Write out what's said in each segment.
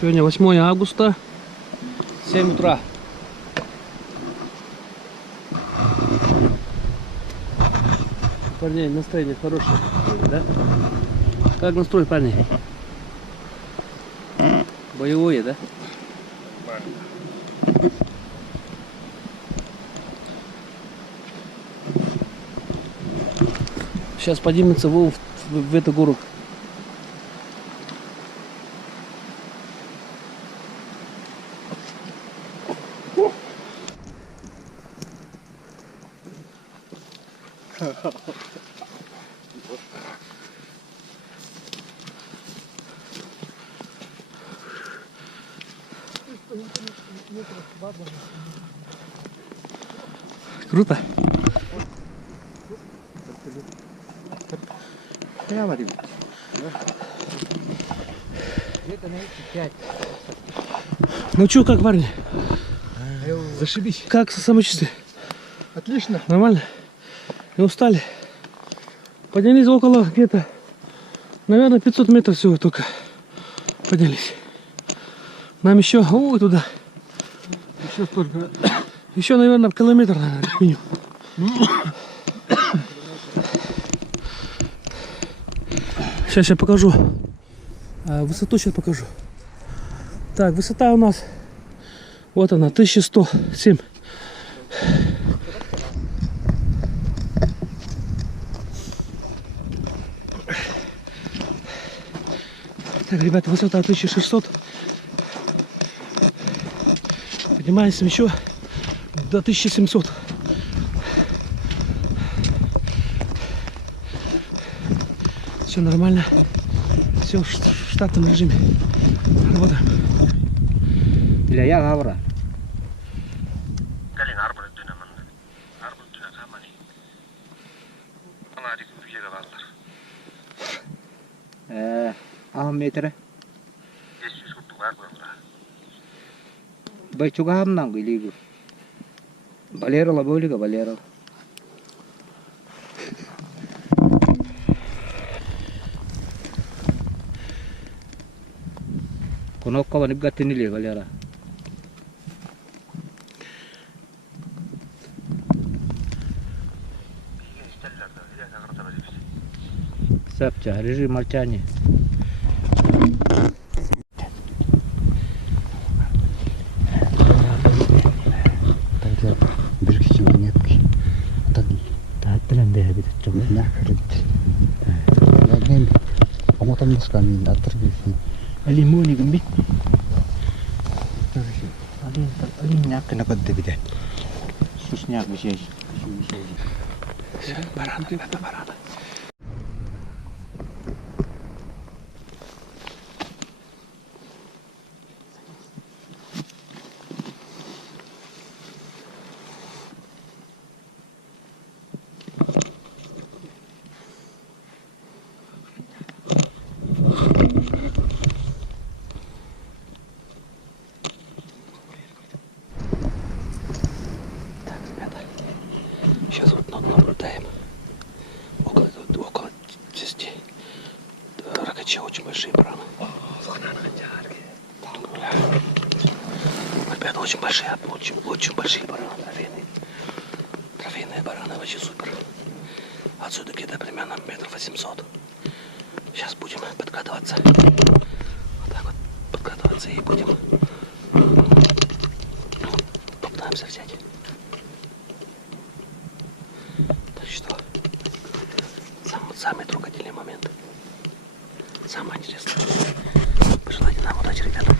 Сегодня 8 августа, 7 утра. Парней, настроение хорошее, да? Как настрой, парни? Боевое, да? Сейчас поднимется Вов в эту гору. Круто. Прямо где-то на 5. Ну чё, как, парни? Зашибись. Как самочувствие? Отлично. Нормально? Не устали? Поднялись около где-то, наверное, 500 метров всего только поднялись. Нам еще, ой, туда. Еще столько. Еще, наверное, километр, наверное, как минимум. Сейчас я покажу. Высоту сейчас покажу. Так, высота у нас, вот она, 1107. Так, ребята, высота 1600. Поднимаемся еще до 1700. Все нормально. Все в штатном режиме. Работаем. Для я гавра. Kalian arvoin dynamon. Arvoin dynamani. Anadi kuviga vallar. Metre. 500 kutugar koylar. Bay çok hamdan geliyor. Balero la böyle balero. Konokka banıp gatini balera. Sapça, режим молчания. Bir kişi mi yapmış? Tabii. Daha telende bir çok. Ne kırıktı? Ne? Ama tam nasıl kami atır bir. Alimoni gumbi. Alim nak kena kadde bir de. Susnyak bir şey. Бараны, ребята, бараны. Сейчас вот наблюдаем около 10 рогачей, очень большие бараны. Ребята, очень большие, очень большие бараны, трофейные бараны, вообще супер. Отсюда где-то примерно метров 800. Сейчас будем подкатываться, вот так вот подкатываться и будем попытаемся взять. Так что самый трогательный момент, самое интересное. Пожелайте нам удачи, ребята.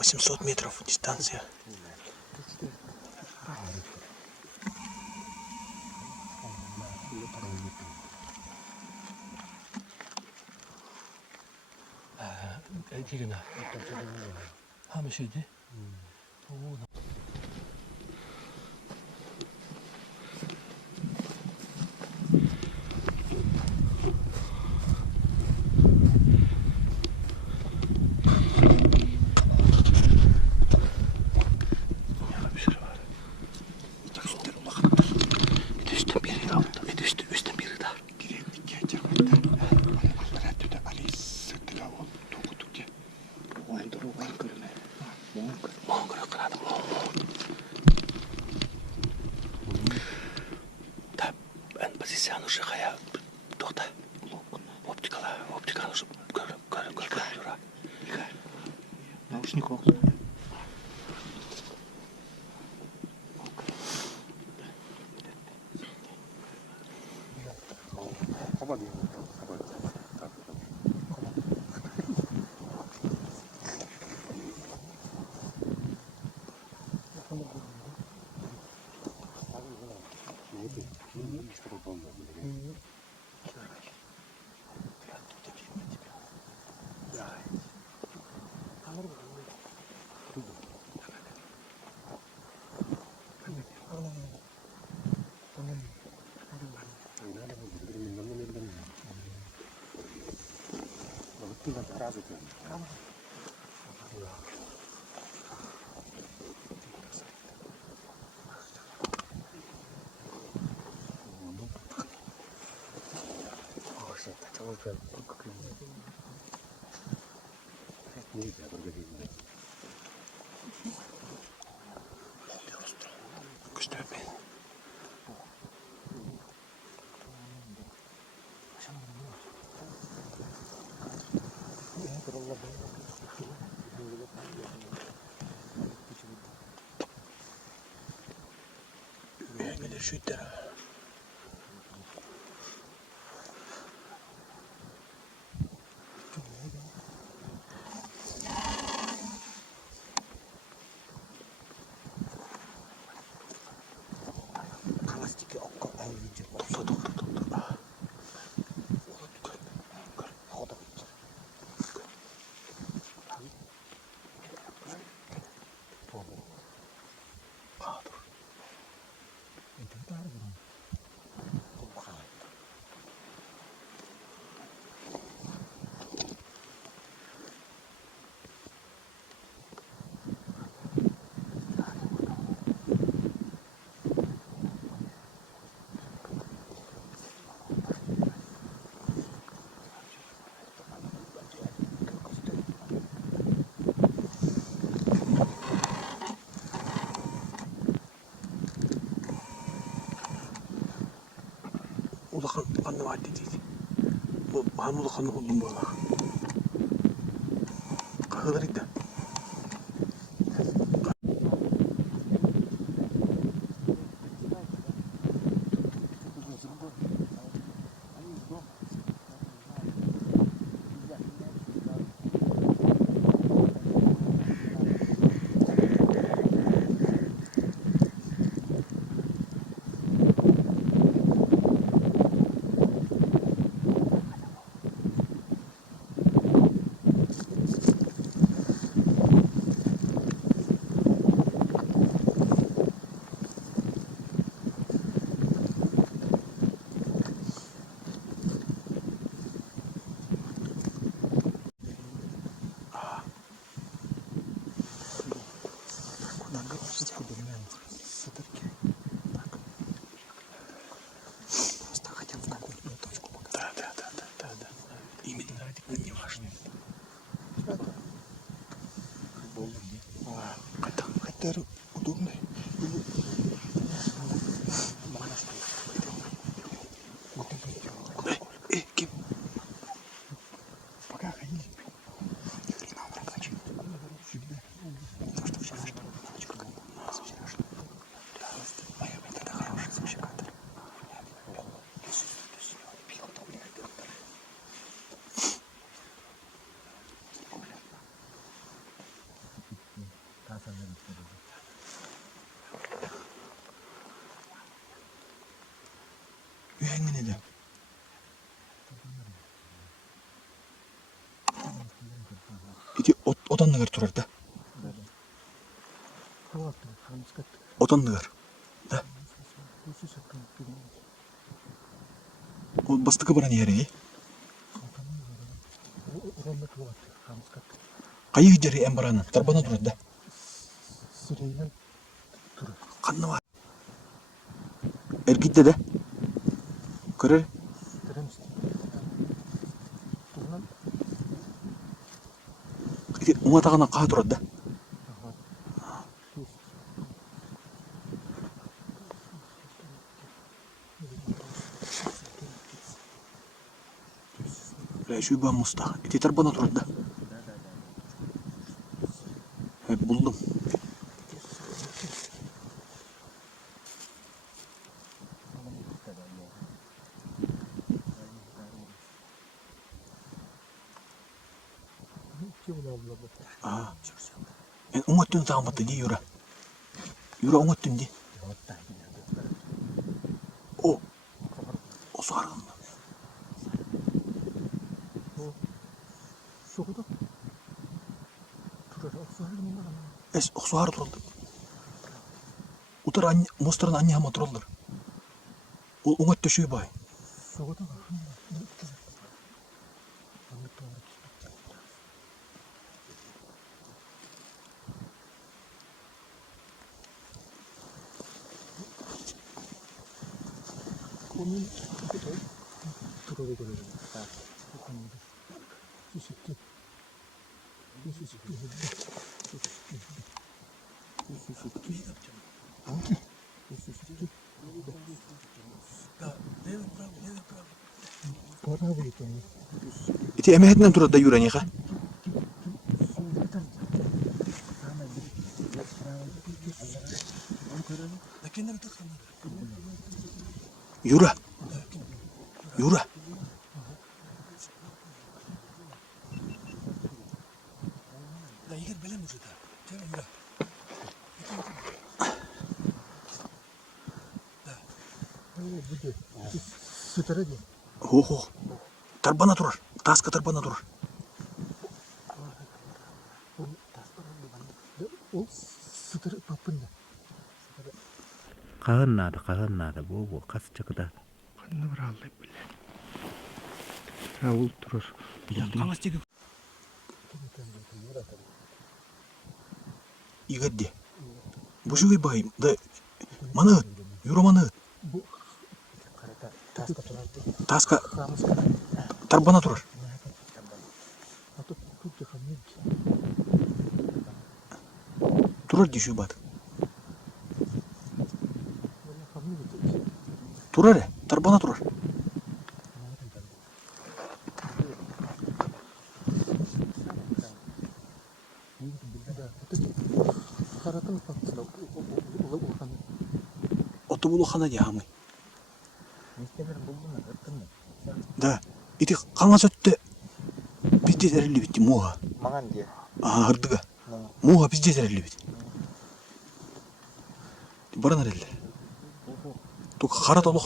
800 метров дистанция. 길이나 하면 쉬지? Позиция уже хая. Тоқта. Оптиканы уже көріп жүра. Наушник оқы. Шутер. улахан вади дейді. Бұл улахан болдым бала. Қағылырды. Хотя удобно. Ким? Пока ходили. Или на прокачивать. Потому что вчерашний немножечко вчерашний. А я это хороший звучекатор. Üyengine de. İti otanlıgar turar da. Otanlıgar. Da. O bastıkı buranı yeri. Kayı hicari en baranın. Tarbana turar da. Kanlı var. Erkit de. Kırır. İti uma tağına kaha turar da. Şu ben Mustafa. İti tarbana turar da. Hep buldum. Aa. En ungattun tağamattı diye yura. Yura ungattun diye. O. O sarıldı. Es o suar turuldu. Utar anne mostran anne hama turuldur. O ungat töşüy bay. İti emehetinden turar da yuran yaka. Yura. Yura. Ho ho. Tarbana turar. Taska tarbana turar. Kahın bu kas çıkıda. Kanlı var Allah bilir. Ha ul durur. Kalas çekip. İgaddi. Bu şu bayım da manı yuru manı. Taska tarbana turar. Turar düşüyor bat. Turar tarbana turar. Otu bulu xana diye hamı. Da. İti kanga söttü. Bizde dereli bitti muha. Mangan diye. Aha hırdıga. Muha bizde dereli bitti. Baran dereli. Tuk xarat oluq.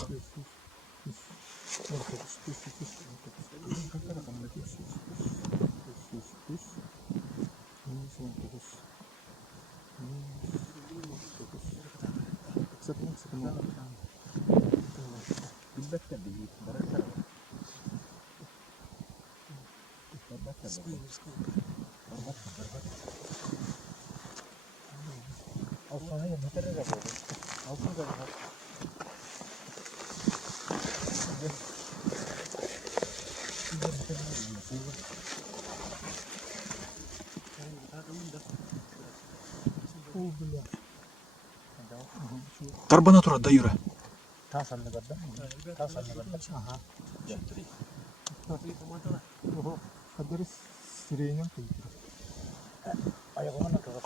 Tarbana turar da yura.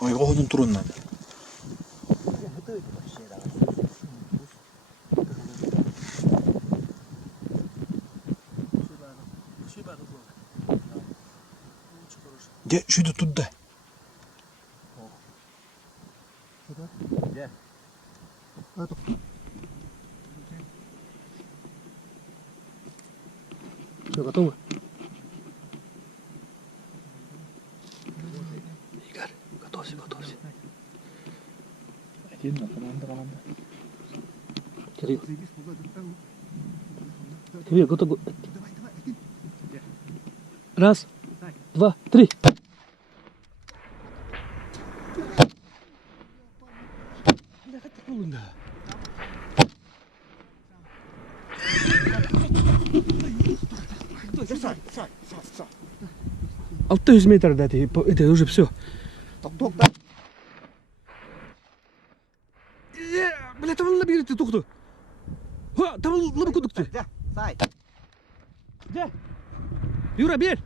Ayga onun turundan. De şuydu tuttu. готовься, готовься. Кирилл. Кирилл, готов. Раз, два, три. Алты 100 метров дать, это уже все. Бля, там набери ты тухту. Там лабы кудукты. Где? Юра, бей!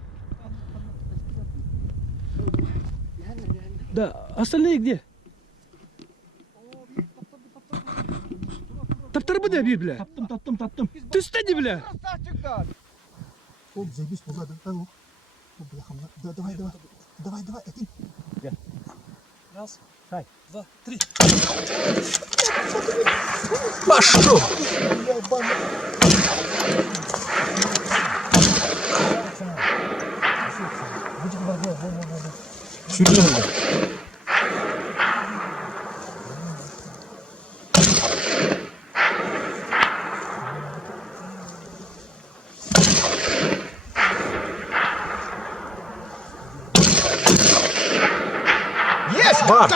Да, остальные где? Таптар бы бей, бля. Таптым. Ты стыди, бля. О, заебись, позаду. О, бляха, давай. Один. Раз, два, три. Пошел! Серьезно. Бар!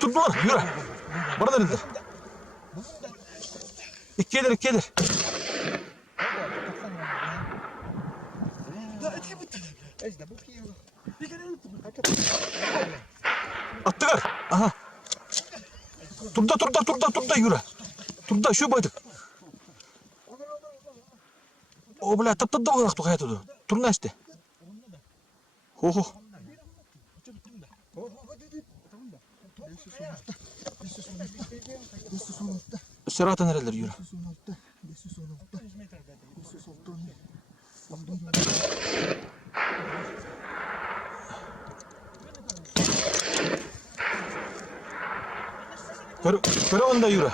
Turdular, yürü. Bana dönün. İki gelir. Attılar. Aha. Turda yürü. Turda şu baydık. O bля, таптады да ояқты қайтуды. Тұрна істе. Хо. Сырата нерелер юра. Көр онда юра.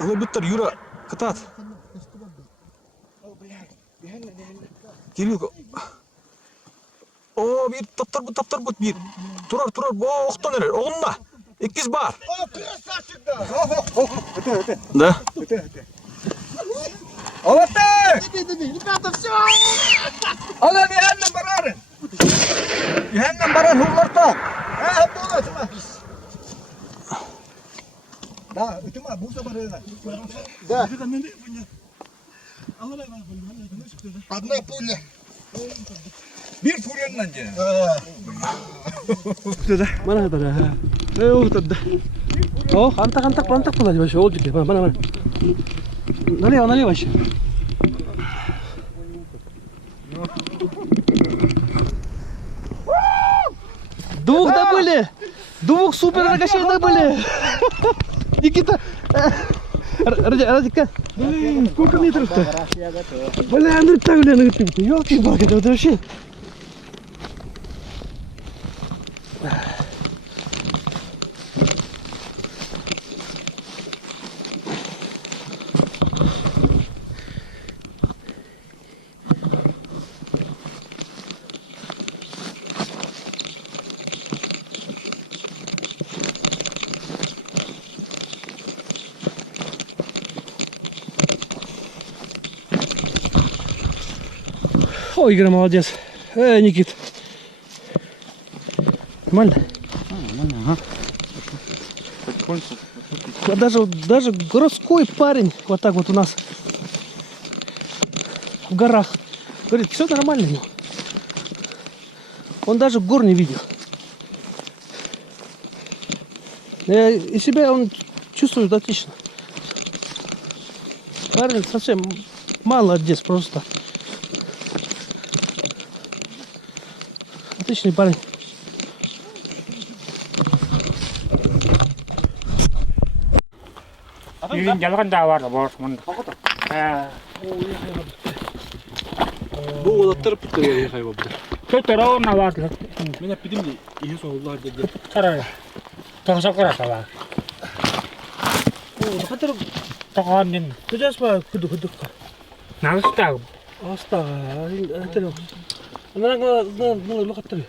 Лыбыттар юра катат. Кирилл. О, bir таптар бут bir. Турар. О, оқтан ерер. Оғынна. 2 бар. Өте. Да. Олатар! Ребята, все! Алан яһаннан барарын. Яһаннан баран хулларта. Боласына. Да, ütüma burada barına. Да. Одна пуля. Bir pulyandan gene. Mana tadi? O'tadi. Oh, qantaq bo'ladi mana shu o'ldik. Mana. Налево вообще. Двух добыли! Двух супер рогачей добыли! Никита! Радика! Блин, сколько метров-то? Бля, ну так, ёлки-палки, это вообще... Ой, Игорь, молодец. Никит. Нормально? Нормально, ага. Даже городской парень, вот так вот у нас в горах, говорит, все нормально у него. Он даже гор не видел. И себя он чувствует отлично. Парень совсем молодец просто. Отличный парень. 이긴 잘간 자와라 뭐 뭔. Bu da tırıp duruyor ya kaybı. 저 들어오나 와. Меня пидimli. İyi sonunda dedi. 차라리 더 섞어라 봐. O da tırıp. 더 앉는. Сейчас pa kudu kudu. 나스다. Asta. Tırıp. Nana lokatır.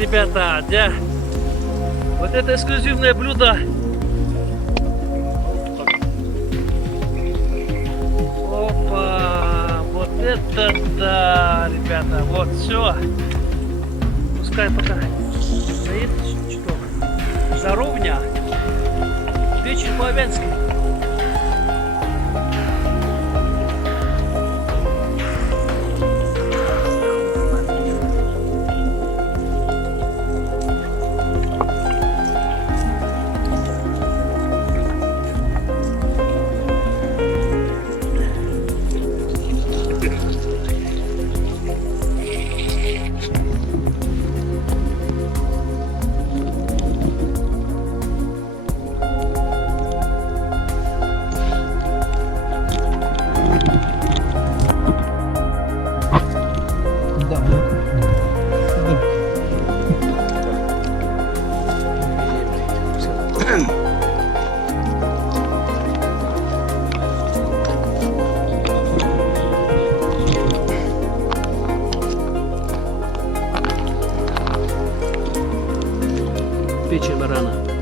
Ребята, вот это эксклюзивное блюдо. Опа, вот это да, ребята, вот все. Пускай пока стоит чуток. Жаровня, печень по-авянски. Печень барана.